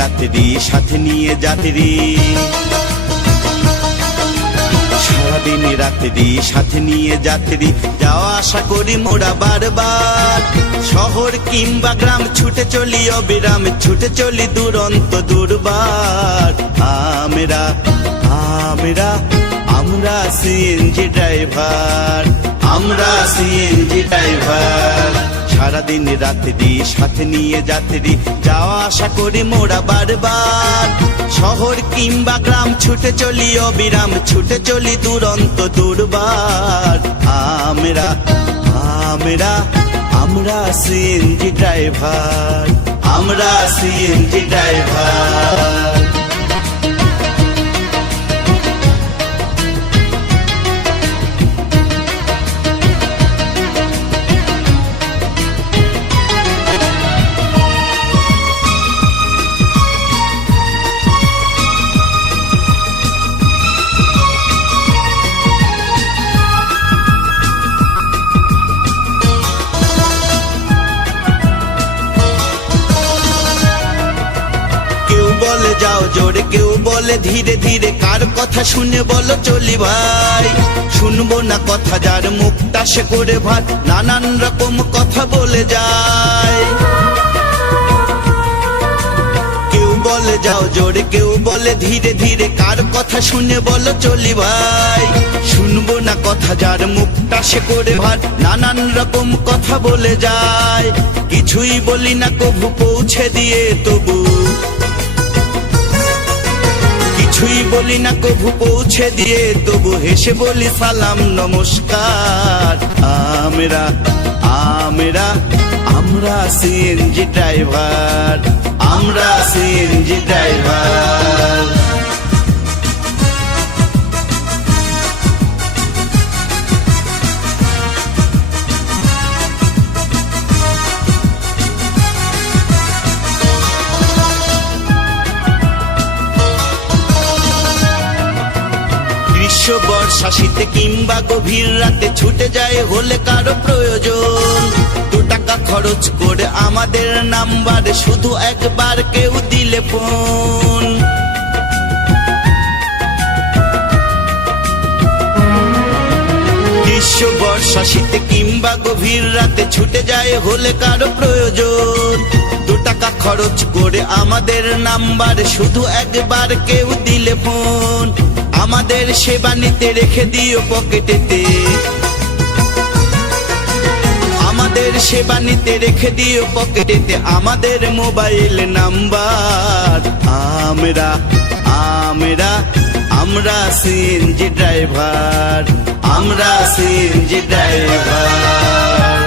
রাত্রি সাথে নিয়ে যাত্রী, সারাদিন রাত্রি সাথে নিয়ে যাত্রী, যাওয়া আসা করি মোরা বারবার। শহর কিংবা গ্রাম ছুটে চলি অবিরাম, ছুটে চলি দুরন্ত দুর্বার। আমরা সিএনজি ড্রাইভার, আমরা সিএনজি ড্রাইভার। সারাদিন রাত্রি সাথে নিয়ে যাত্রী, যাওয়া আসা করি মোরা বারবার। শহর কিংবা গ্রাম ছুটে চলি অবিরাম, ছুটে চলি দুরন্ত দুর্বার। আমরা সিএনজি ড্রাইভার, আমরা সিএনজি ড্রাইভার। বলে যাও জোরে, কেউ বলে ধীরে ধীরে, কার কথা শুনে বলো চলি ভাই। শুনবো না কথা যার মুখটা সে করে ভাত, নানান রকম কথা বলে যায়। কেউ বলে যাও জোরে, কেউ বলে ধীরে ধীরে, কার কথা শুনে বলো চলি ভাই। শুনবো না কথা যার মুখটা সে করে ভাত, নানান রকম কথা বলে যায়। কিছুই বলি না কভু পৌঁছে দিয়ে তবু, কিছুই বলি না কভু পৌঁছে দিয়ে তবু, হেসে বলি সালাম নমস্কার। আমরা সিএনজি ড্রাইভার, আমরা সিএনজি ড্রাইভার। বর্ষা শীতে কিংবা গভীর রাতে ছুটে যায় হলে কারো প্রয়োজন। 2 টাকা খরচ করে আমাদের নাম্বারে শুধু একবার কেউ দিলে ফোন। গ্রীষ্ম বর্ষা শীতে কিংবা গভীর রাতে ছুটে যায় হলে কারো প্রয়োজন। 2 টাকা খরচ করে আমাদের নাম্বারে শুধু একবার কেউ দিলে ফোন। আমাদের সেবা নিতে রেখে দিও পকেটেতে, আমাদের সেবা নিতে রেখে দিও পকেটেতে আমাদের মোবাইল নাম্বার। আমরা সিএনজি ড্রাইভার, আমরা সিএনজি ড্রাইভার।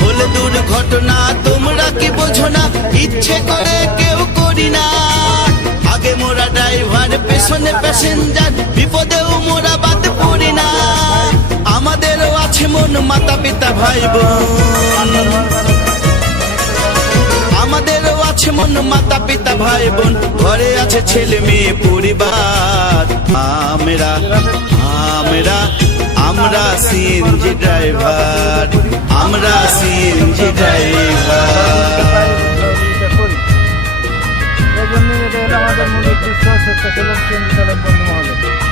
হলে দুর্ঘটনা তোমরা কি বোঝো না, ইচ্ছে করে কেউ করি না। আগে মোরা ড্রাইভার, পেছনে প্যাসেঞ্জার, বিপদেও মোরা বাদ পড়ি না। আমাদেরও আছে মন, মাতা পিতা ভাই বোন, আমাদেরও আছে মন, মাতা পিতা ভাই বোন, ঘরে আছে ছেলে মেয়ে পরিবার। আমরা সিএনজি ড্রাইভার, আমরা সিএনজি ড্রাইভার। এই জন্য এটা আমাদের মূল উদ্দেশ্য, স্বেচ্ছাসেবক সিএনজি চালক বন্ধু মহোদয়।